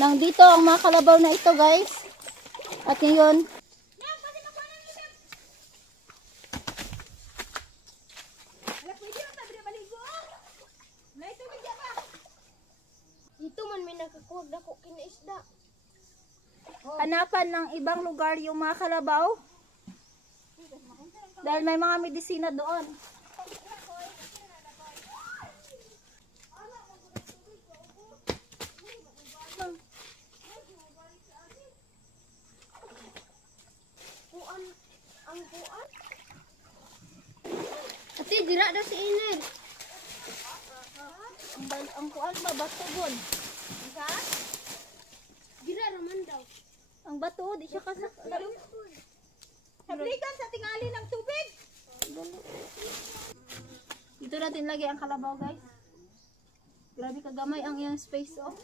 Nandito ang mga kalabaw na ito, guys. At ngayon, Ito man may nakakuha na ko kinaisda. hanapan ng ibang lugar yung mga kalabaw. Dahil may mga medisina doon. Kuan ang kuan. Ate dira daw si Iner. Ang kuan ba batugon? Ka? Dira raman daw. Ang bato, di siya kasak. Hablikan sa tingali ng tubig. Dito natin lagi ang kalabaw, guys. Grabe kagamay ang iyang space, oh.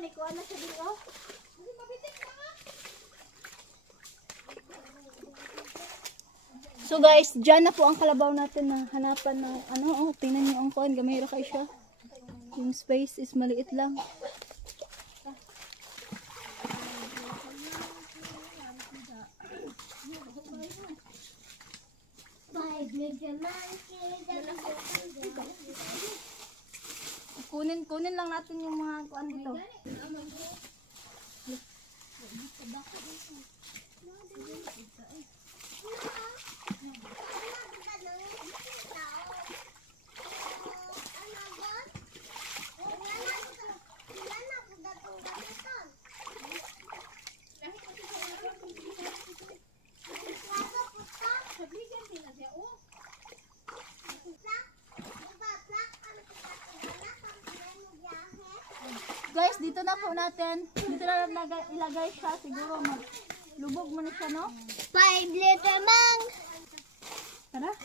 Ni ko ana sa dito. So guys, dyan na po ang kalabaw natin na hanapan ng ano, oh, tingnan niyo ang kuan, gamay ra kay siya. Yung space is maliit lang. Kunin lang natin yung mga kuan dito. Guys, dito na po natin. Dito na lang ilagay siya. Siguro lubog mo na siya, no? 5 liter mang. Tara. 5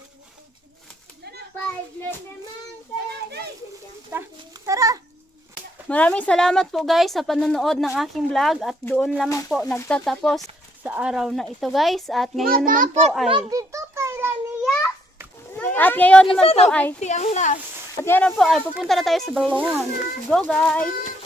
liter mang. Tara. Maraming salamat po guys sa panonood ng aking vlog. At doon lamang po nagtatapos sa araw na ito guys. At ngayon naman po ay... Dito kay Lania. At ngayon naman po ay... At ngayon naman po ay pupunta na tayo sa balon. Let's go guys!